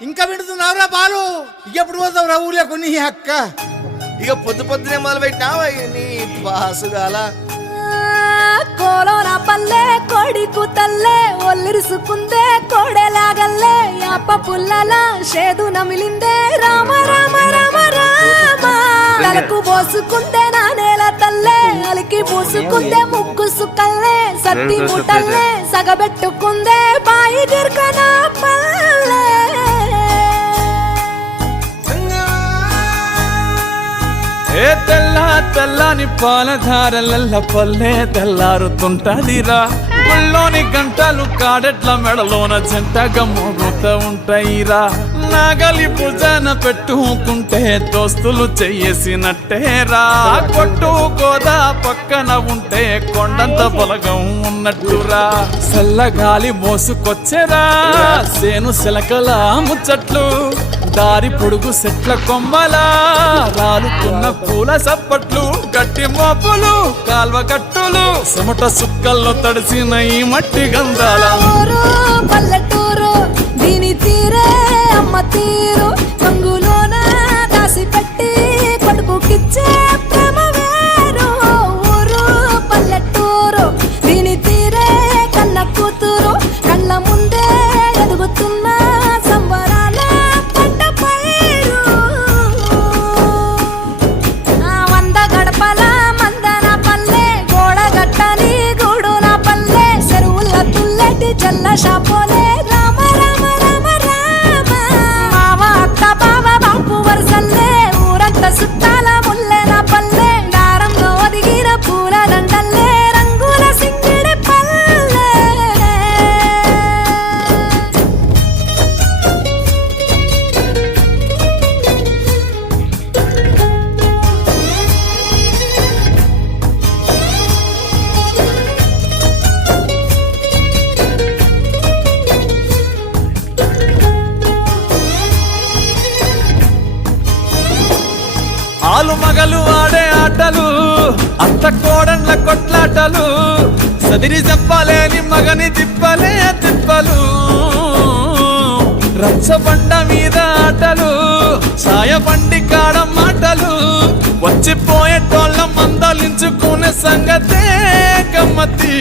ఇంకా వింటున్నావురా బాలు? ఎప్పుడు పోతావురా ఊళ్ళో కొన్ని అక్క? ఇక పొద్దునే మొదలు పెట్టినావా నీ బాసుగాల? కోలోన పల్లె కోడి కూతల్లే ఒల్లిరుసుకుందే కోడెలాగల్లే యాప పుల్లల షేదు నమిలిందే రామ రామ రామ రామ తలకు పోసుకుందే నా నేల తల్లే అలికి పూసుకుందే ముక్కు సుక్కల్లే సత్తి ముట్టల్లే సగబెట్టుకుందే బాయి గిర్కన పల్లె. ఏ తెల్లని పాలధారలల్ల పల్లె తెల్లారుతుంటదిరా. గుళ్ళోని గంటలు కాడెట్ల మెడలోన జంటగా మోగుతూ ఉంటాయిరా. నాగలి భుజాన పెట్టుకుంటే దోస్తులు చెయ్యేసినట్టేరా. కొట్టు గోదా పక్కన ఉంటే కొండంత బలగం ఉన్నట్టురా. చల్లగాలి మోసుకొచ్చెరా సేను శిలకల ముచ్చట్లు. దారి పొడుగు చెట్ల కొమ్మలా రాలుతున్న పూల సప్పట్లు. గట్టి మోపులు కాల్వ గట్టులు చెమట సుక్కల్లో తడిసిన ఈ మట్టి గంధాల పల్లెటూరు దీని తీరే అమ్మ తీరు కంగులోన దాసి పెట్టి కొడుకుకిచ్చే ప్రేమ వేరు. ఊరు పల్లెటూరు దీని తీరే కన్న కూతురు కళ్ళ ముందే ఎదుగుతున్న సంబరాల పంట పైరు. వంద గడపల మందన పల్లె గోడగట్టని గూడున పల్లె చెరువుల తుల్లెటి జల్ల షాపోలే రామ రామ రామ రామ మావ అత్త బావ బాపు వరసల్లే ఊరంత సుట్టాల ముల్లెన పల్లె దారంలో ఒదిగిన పూల దండల్లే రంగుల సింగిడి పల్లె. ఆలు మగలు ఆడే ఆటలు అత్త కోడన్ల కొట్లాటలు. సదిరి చెప్పలేని మగని తిప్పలే తిప్పలు. రచ్చబండ మీద ఆటలు ఛాయ బండి కాడ మాటలు. వచ్చిపోయేటోళ్ళ మందలించుకునే సంగతే గమ్మతి.